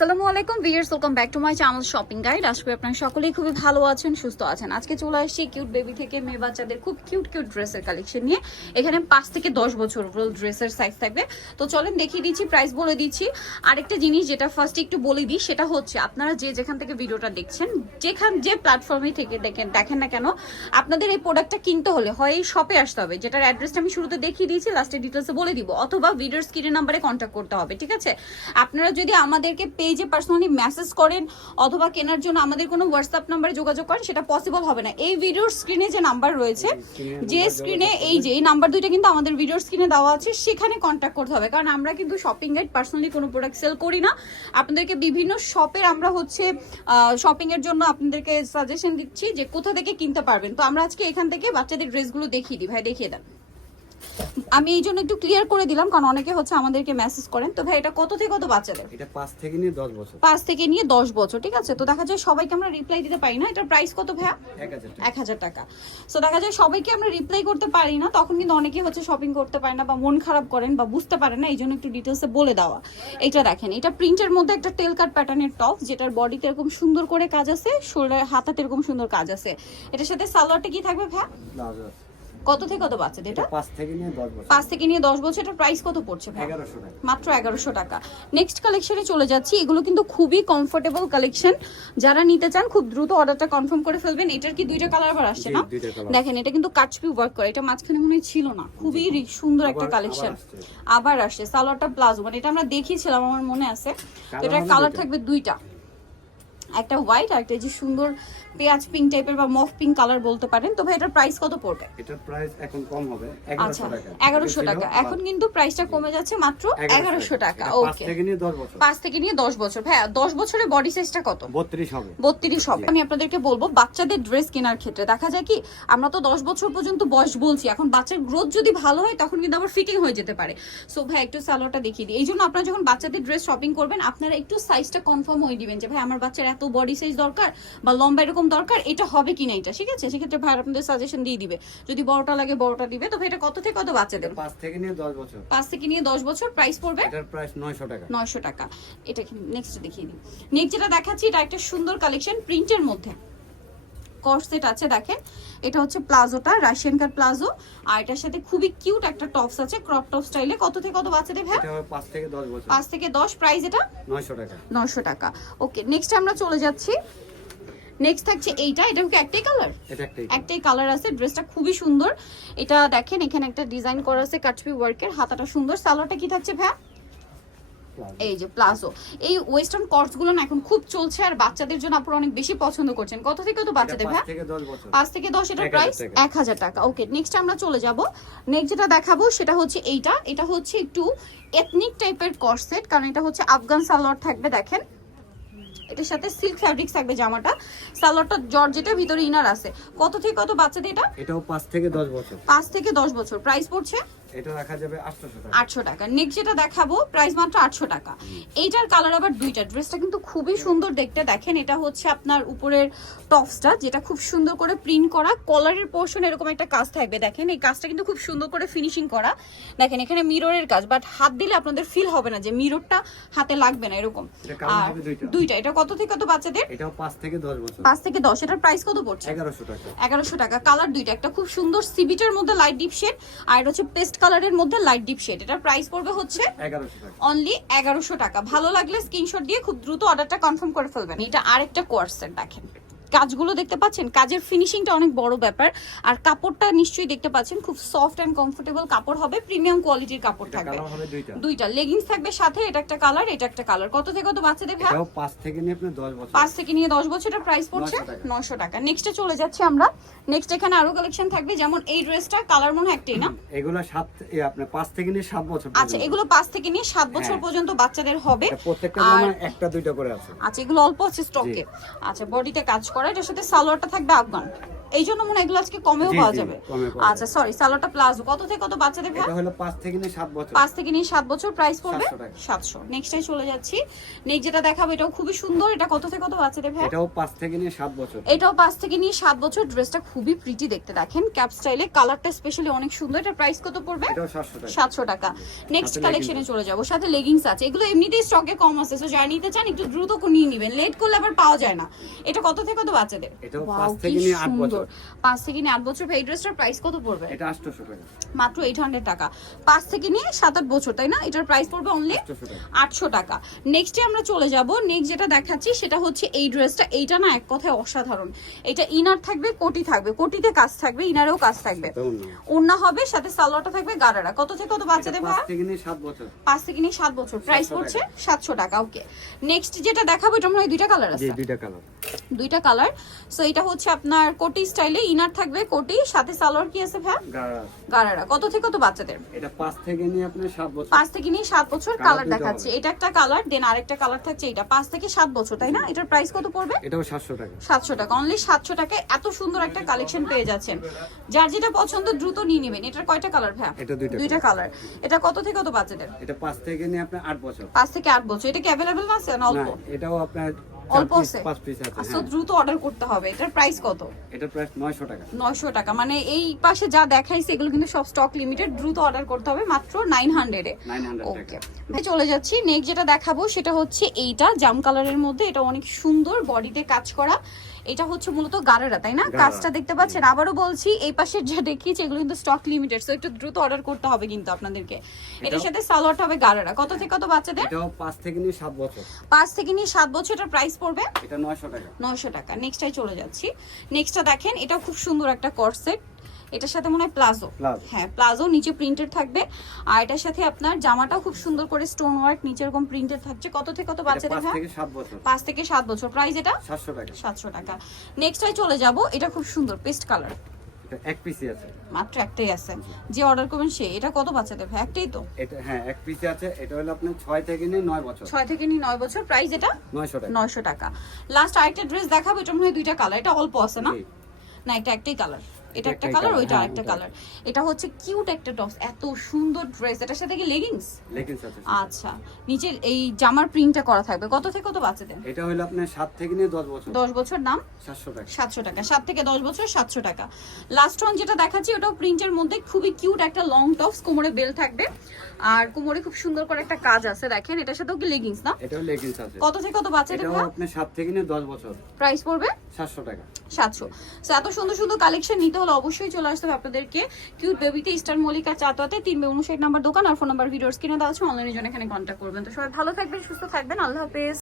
আসসালামু আলাইকুম viewers welcome back to my channel shopping guide আশা করি আপনারা সকলেই খুবই ভালো আছেন, সুস্থ আছেন। আজকে চলে আসছি কিউট বেবি থেকে মেয়ে বাচ্চাদের খুব কিউট কিউট ড্রেসের কালেকশন নিয়ে। এখানে পাঁচ থেকে দশ বছর ওভারঅল ড্রেসের সাইজ থাকবে। তো চলেন দেখিয়ে দিচ্ছি প্রাইস বলে দিচ্ছি। আরেকটা জিনিস যেটা ফার্স্ট একটু বলে দিই, সেটা হচ্ছে আপনারা যে যেখান থেকে ভিডিওটা দেখছেন, যেখান, যে প্ল্যাটফর্মে থেকে দেখেন দেখেন না কেন, আপনাদের এই প্রোডাক্টটা কিনতে হলে হয় এই শপে আসতে হবে। যেটার অ্যাড্রেসটা আমি শুরুতে দেখিয়ে দিয়েছি লাস্টে ডিটেলসে বলে দিব। অথবা ভিডিওর স্ক্রিনের নাম্বারে কন্ট্যাক্ট করতে হবে, ঠিক আছে? আপনারা যদি আমাদেরকে পেজে পার্সোনালি মেসেজ করেন অথবা কেনার জন্য আমাদের কোনো হোয়াটসঅ্যাপ নাম্বারে যোগাযোগ করেন সেটা পসিবল হবে না। এই ভিডিওর স্ক্রিনে যে নাম্বার রয়েছে যে স্ক্রিনে এই যে এই নাম্বার দুইটা কিন্তু আমাদের ভিডিওর স্ক্রিনে দেওয়া আছে সেখানে কন্ট্যাক্ট করতে হবে। কারণ আমরা কিন্তু শপিং গাইড পার্সোনালি কোনো প্রোডাক্ট সেল করি না। আপনাদেরকে বিভিন্ন শপের আমরা হচ্ছে শপিং এর জন্য আপনাদেরকে সাজেশন দিচ্ছি যে কোথা থেকে কিনতে পারবেন। তো আমরা আজকে এখান থেকে বাচ্চাদের ড্রেসগুলো দেখিয়ে দিই। ভাই দেখিয়ে দেন। আমি এই জন্য একটু ক্লিয়ার করে দিলাম কারণ অনেকে হচ্ছে আমাদেরকে মেসেজ করেন। তো ভাই এটা কত থেকে কত বাচ্চাদের? এটা পাঁচ থেকে নিয়ে দশ বছর। পাঁচ থেকে নিয়ে দশ বছর ঠিক আছে? তো দেখা যায় সবাইকে আমরা রিপ্লাই দিতে পারি না। এটার প্রাইস কত ভাইয়া? এক হাজার টাকা। সো দেখা যায় সবাইকে আমরা রিপ্লাই করতে পারি না। তখন কিন্তু অনেকে হচ্ছে শপিং করতে পারে না বা মন খারাপ করেন বা বুঝতে পারেন না। এই জন্য একটু ডিটেলসে বলে দেওয়া। এটা দেখেন এটা প্রিন্টের মধ্যে একটা টেল কাট প্যাটার্নের টপ যেটার বডিতে এরকম সুন্দর করে কাজ আছে শোল্ডার হাতাতে এরকম সুন্দর কাজ আছে। এটার সাথে সালোয়ারটা কি থাকবে ভাইয়া। কত থেকে কত বাচ্চাদের? এটা এটা পাঁচ থেকে নিয়ে দশ বছর। পাঁচ থেকে নিয়ে দশ বছর এটার প্রাইস কত পড়ছে ভাইয়া এগারোশো টাকা। মাত্র এগারোশো টাকা। নেক্সট কালেকশনে চলে যাচ্ছি। এগুলো কিন্তু খুবই কমফোর্টেবল কালেকশন যারা নিতে চান খুব দ্রুত অর্ডারটা কনফার্ম করে ফেলবেন। এটার কি দুইটা কালার আবার আসছে না? দেখেন এটা কিন্তু কাচপি ওয়ার্ক করে। এটা মাঝখানে মনে ছিল না। খুবই সুন্দর একটা কালেকশন আবার আসছে। সালোয়ারটা প্লাজো মানে এটা আমরা দেখিয়েছিলাম আমার মনে আছে। তো এটার কালার থাকবে দুইটা। একটা হোয়াইট আর একটা যে সুন্দর পেঁয়াজ পিঙ্ক টাইপের বা মফ পিঙ্ক কালার বলতে পারেন। তো ভাই এটার প্রাইস কত পড়বে? এটার প্রাইস এখন কম হবে আচ্ছা এগারোশো টাকা। এখন কিন্তু প্রাইসটা কমে যাচ্ছে মাত্র এগারোশো টাকা। ওকে থেকে নিয়ে দশ বছর। পাঁচ থেকে নিয়ে দশ বছর। ভাইয়া দশ বছরের বডি সাইজটা কত? বত্রিশ হবে। বত্রিশ হবে। আমি আপনাদেরকে বলব বাচ্চাদের ড্রেস কেনার ক্ষেত্রে। দেখা যায় কি আমরা তো দশ বছর পর্যন্ত বয়স বলছি এখন বাচ্চার গ্রোথ যদি ভালো হয় তখন কিন্তু আবার ফিটিং হয়ে যেতে পারে। সো ভাই একটু সালোয়ারটা দেখিয়ে দিই। এই জন্য আপনারা যখন বাচ্চাদের ড্রেস শপিং করবেন আপনারা একটু সাইজটা কনফার্ম হয়ে দিবেন যে ভাই আমার বাচ্চার এত বডি সাইজ দরকার বা লম্বা এরকম দরকার এটা হবে কিনা এটা? ঠিক আছে? সেক্ষেত্রে ভাই আপনাদের সাজেশন দিয়ে দিবে। যদি বড়টা লাগে বড়টা দিবে। তো এটা কত থেকে কত বাচ্চাদের পাঁচ থেকে নিয়ে দশ বছর। পাঁচ থেকে নিয়ে দশ বছর প্রাইস পড়বে? এটার প্রাইস নয়শো টাকা। নয়শো টাকা। এটা নেক্সট দেখিয়ে দিই। নেক্সট যেটা দেখাচ্ছি এটা একটা সুন্দর কালেকশন প্রিন্টের মধ্যে। কর্সেট আছে দেখেন। এটা হচ্ছে প্লাজোটা রাশিয়ান কার প্লাজো। আর এটার সাথে খুবই কিউট একটা টপস আছে ক্রপ টপ স্টাইলে কত থেকে কত বাচ্চাদের ভাই? এটা হবে পাঁচ থেকে দশ বছর। পাঁচ থেকে দশ প্রাইস এটা? নয়শো টাকা। নয়শো টাকা। ওকে নেক্সট আমরা চলে যাচ্ছি। নেক্সট থাকছে এইটা। এটা কি একটাই কালার এটা একটাই একটাই কালার আছে। ড্রেসটা খুবই সুন্দর। এটা দেখেন এখানে একটা ডিজাইন করা আছে কাটপি ওয়ার্কের হাতাটা সুন্দর। সালোয়ারটা কি থাকছে ভাই প্লাজো। এই যে প্লাজো এই ওয়েস্টার্ন কটসগুলো না এখন খুব চলছে আর বাচ্চাদের জন্য আপনারা অনেক বেশি পছন্দ করছেন। কত থেকে কত বাচ্চাদের ভাই থেকে দশ বছর। পাঁচ থেকে দশ এটার প্রাইস। এক হাজার টাকা। ওকে নেক্সট আমরা চলে যাব। নেক্সট যেটা দেখাবো সেটা হচ্ছে এইটা। এটা হচ্ছে একটু এথনিক টাইপের কর্সেট কারণ এটা হচ্ছে আফগান সালোয়ার থাকবে দেখেন। এটার সাথে সিল্ক ফ্যাব্রিক্স থাকবে জামাটা। সালোয়ারটা জর্জেটের ভিতরে ইনার আছে। কত থেকে কত বাচ্চাদের এটা? এটাও পাঁচ থেকে দশ বছর। পাঁচ থেকে দশ বছর। প্রাইস পড়ছে? এটা রাখা যাবে আটশোশো টাকা। আটশো টাকা। নেক্সট যেটা দেখাবো প্রাইস মাত্র আটশো টাকা। এইটার কালার আবার দুইটা। ড্রেসটা কিন্তু খুবই সুন্দর দেখতে। দেখেন এটা হচ্ছে আপনার উপরের টপসটা যেটা খুব সুন্দর করে প্রিন্ট করা। কলারের পোর্শন এরকম একটা কাজ থাকবে। দেখেন এই কাজটা কিন্তু খুব সুন্দর করে ফিনিশিং করা। দেখেন এখানে মিররের কাজ। বাট হাত দিলে আপনাদের ফিল হবে না যে মিররটা হাতে লাগবে না এরকম। আর দুইটা। এটা কত থেকে কত বাচ্চাদের? এটাও পাঁচ থেকে দশ বছর। পাঁচ থেকে দশ। এটার প্রাইস কত পড়ছে? এগারোশো টাকা। এগারোশো টাকা। কালার দুইটা। একটা খুব সুন্দর সিবিটের মধ্যে লাইট ডিপ শেড আর এটা হচ্ছে পেস্ট কালারের মধ্যে লাইট ডিপ শেড এটার প্রাইস পড়বে হচ্ছে অনলি এগারোশো টাকা। ভালো লাগলে স্ক্রিনশট দিয়ে খুব দ্রুত অর্ডারটা কনফার্ম করে ফেলবেন। এটা আরেকটা কোয়ার্সের দেখেন। কাজগুলো দেখতে পাচ্ছেন কাজের ফিনিশিংটা অনেক বড় ব্যাপার। আর কাপড়টা নিশ্চয়ই দেখতে পাচ্ছেন খুব সফট অ্যান্ড কমফোর্টেবল কাপড় হবে প্রিমিয়াম কোয়ালিটির কাপড় থাকবে। দুইটা। লেগিংস থাকবে সাথে এটা একটা কালার এটা একটা কালার কত থেকে কত বাচ্চাদের ভাই? পাঁচ থেকে নিয়ে আপনার দশ বছর। পাঁচ থেকে নিয়ে দশ বছরের প্রাইস পড়ছে 900 টাকা। নেক্সটে চলে যাচ্ছি আমরা। নেক্সট এখানে আরও কালেকশন থাকবে যেমন এই ড্রেসটা কালার মনে হয় একটাই না? এগুলো সাত এ, আপনার পাঁচ থেকে নিয়ে সাত বছর আচ্ছা এগুলো পাঁচ থেকে নিয়ে সাত বছর হ্যাঁ। পর্যন্ত বাচ্চাদের হবে। প্রত্যেকটা একটা দুইটা করে আছে। আচ্ছা এগুলো অল্প আছে স্টকে আচ্ছা বডিতে কাজ করা এটার সাথে সালোয়ারটা থাকবে আফগান। এই জন্য মনে হয় এগুলো আজকে কমেও পাওয়া যাবে। আচ্ছা সরি সালোয়ারটা প্লাজো কত থেকে কত বাচ্চাদের ভাই? এটা হলো পাঁচ থেকে নিয়ে সাত বছর। পাঁচ থেকে নিয়ে সাত বছর। প্রাইস পড়বে? 700 সাতশো। নেক্সটে চলে যাচ্ছি। নেক্সট যেটা দেখাবো এটাও খুবই সুন্দর। এটা কত থেকে কত বাচ্চাদের ভাই? এটাও পাঁচ থেকে নিয়ে সাত বছর। এটাও পাঁচ থেকে নিয়ে সাত বছর। ড্রেসটা খুবই প্রিটি দেখতে। দেখেন ক্যাপ স্টাইলে কালারটা স্পেশালি অনেক সুন্দর। এটা প্রাইস কত পড়বে? এটাও সাতশো টাকা। নেক্সট কালেকশনে চলে যাব। সাথে লেগিংস আছে। এগুলো এমনিতেই স্টকে কম আছে। সো যারা নিতে চান একটু দ্রুত নিয়ে নেবেন। লেট করলে আবার পাওয়া যায় না। এটা কত থেকে কত বাচ্চাদের? এটাও Wow, পাঁচ থেকে নিয়ে আট সুন্দর। বছর। পাঁচ থেকে নিয়ে আট বছর এই ড্রেসটার প্রাইস কত পড়বে? এটা আটশোশো টাকা। মাত্র এইট হান্ড্রেড টাকা। পাঁচ থেকে নিয়ে সাত আট বছর তাই না? এটার প্রাইস পড়বে অনলি আটশোশো টাকা। আটশো টাকা। নেক্সটে আমরা চলে যাব। নেক্সট যেটা দেখাচ্ছি সেটা হচ্ছে এই ড্রেসটা। এইটা না এক কথায় অসাধারণ। এটা ইনার থাকবে কোটি থাকবে। কোটিতে কাজ থাকবে ইনারেও কাজ থাকবে। ওড়না। হবে সাথে সালোয়ারটা থাকবে গারারা। কত থেকে কত বাচ্চাদের পাঁচ ভাই থেকে নিয়ে সাত বছর। পাঁচ থেকে নিয়ে সাত বছর। প্রাইস 700 পড়ছে সাতশো টাকা ওকে নেক্সট যেটা দেখাবো এটা মনে হয় দুইটা কালার আছে? দুইটা কালার দুইটা কালার সো এটা হচ্ছে আপনার কোটি স্টাইলে ইনার থাকবে কোটি সাথে সালোয়ার কি আছে ভাই গারারা কত থেকে কত বাচ্চাদের? এটা পাঁচ থেকে নিয়ে আপনার সাত বছর। পাঁচ থেকে নিয়ে সাত বছর কালার দেখাচ্ছে। এটা একটা কালার দেন আরেকটা কালার থাকছে এটা। পাঁচ থেকে সাত বছর তাই না? এটার প্রাইস কত পড়বে? এটাও সাতশো টাকা। সাতশো টাকা। অনলি সাতশো টাকায় এত সুন্দর একটা কালেকশন পেয়ে যাচ্ছেন। যার যেটা পছন্দ দ্রুত নিয়ে নেবেন। এটার কয়টা কালার ভাই এটা দুইটা দুইটা কালার এটা কত থেকে কত বাচ্চাদের? এটা পাঁচ থেকে নিয়ে আপনার আট বছর। পাঁচ থেকে আট বছর। এটা কি অ্যাভেলেবেল আছে না অল্প? এটাও আপনার অল্প আছে? আচ্ছা হ্যাঁ। দ্রুত অর্ডার করতে হবে। এটার প্রাইস কত? এটার প্রাইস নয়শো টাকা। নয়শো টাকা। মানে এই পাশে যা দেখাইছে এগুলো কিন্তু সব স্টক লিমিটেড দ্রুত অর্ডার করতে হবে মাত্র নাইন হান্ড্রেডে ওকে ভাই চলে যাচ্ছি। নেক্সট যেটা দেখাবো সেটা হচ্ছে এইটা জাম কালারের মধ্যে। এটা অনেক সুন্দর বডিতে কাজ করা। এটা হচ্ছে মূলত গারেরা তাই না? কাজটা দেখতে পাচ্ছেন। আবারও বলছি এই পাশে যা দেখিয়েছি এগুলো কিন্তু স্টক লিমিটেড সো একটু দ্রুত অর্ডার করতে হবে কিন্তু আপনাদেরকে। এটার সাথে সালোয়ারটা হবে গারেরা। কত থেকে কত বাচ্চাদের? পাঁচ থেকে নিয়ে সাত বছর। পাঁচ থেকে নিয়ে সাত বছর। এটার প্রাইস পড়বে? এটা টাকা। নয়শো টাকা। নেক্সটটাই চলে যাচ্ছি। নেক্সটটা দেখেন এটা খুব সুন্দর একটা কর্সেট এটার সাথে মনে হয় প্লাজো। হ্যাঁ প্লাজো নিচে প্রিন্টেড থাকবে। আর এটার সাথে আপনার জামাটাও খুব সুন্দর করে স্টোন ওয়ার্ক নিচে এরকম প্রিন্টেড থাকছে। কত থেকে কত বাচ্চাদের পাঁচ থেকে সাত বছর। পাঁচ থেকে সাত বছর। প্রাইস এটা? সাতশো টাকা। সাতশো টাকা। নেক্সটটাই চলে যাব। এটা খুব সুন্দর পেস্ট কালার এটা এক পিসি আছে। মাত্র একটাই আছে। যে অর্ডার করবেন সে এটা কত বাচ্চা দেবে একটাই তো? এটা হ্যাঁ এক পিসি আছে। এটা হলো আপনার ছয় থেকে নিয়ে নয় বছর। ছয় থেকে নিয়ে নয় বছর। প্রাইস এটা? নয়শো টাকা। নয়শো টাকা। লাস্ট আরেকটা ড্রেস দেখাবো এটা মনে হয় দুইটা কালার এটা অল্প আছে না? না এটা একটাই কালার এটা একটা কালার ওইটা হ্যাঁ, আরেকটা কালার এটা হচ্ছে কিউট একটা টপস এত সুন্দর ড্রেস এটার সাথে কি লেগিংস লেগিংস আছে আচ্ছা নিচের এই জামার প্রিন্টটা করা থাকবে কত থেকে কত বাচ্চাদের এটা হলো আপনার সাত থেকে নিয়ে দশ বছর। দশ বছর দাম? সাতশো টাকা। সাতশো টাকা সাত থেকে দশ বছর সাতশো টাকা। লাস্ট ওয়ান যেটা দেখাচ্ছি ওটাও প্রিন্টের মধ্যে খুবই কিউট একটা লং টপস কোমরে বেল থাকবে। আর কোমরে খুব সুন্দর করে একটা কাজ আছে দেখেন এটার সাথেও কি লেগিংস না? এটাও লেগিংস আছে। কত থেকে কত বাচ্চাদের এটাও আপনার সাত থেকে নিয়ে দশ বছর। প্রাইস পড়বে? সাতশো টাকা। সাতশো। সো এত সুন্দর সুন্দর কালেকশন নিতে হলে অবশ্যই চলে আসতে হবে আপনাদেরকে। কিউট বেবিতে ইস্টার মল্লিকা চাতোয়াতে, তিন বে উনষাট নাম্বার দোকান আর ফোন নাম্বার ভিডিওস কিনে দেওয়া আছে অনলাইনের জন্য এখানে কন্ট্যাক্ট করবেন। তো সবাই ভালো থাকবেন, সুস্থ থাকবেন, আল্লাহ হাফেজ।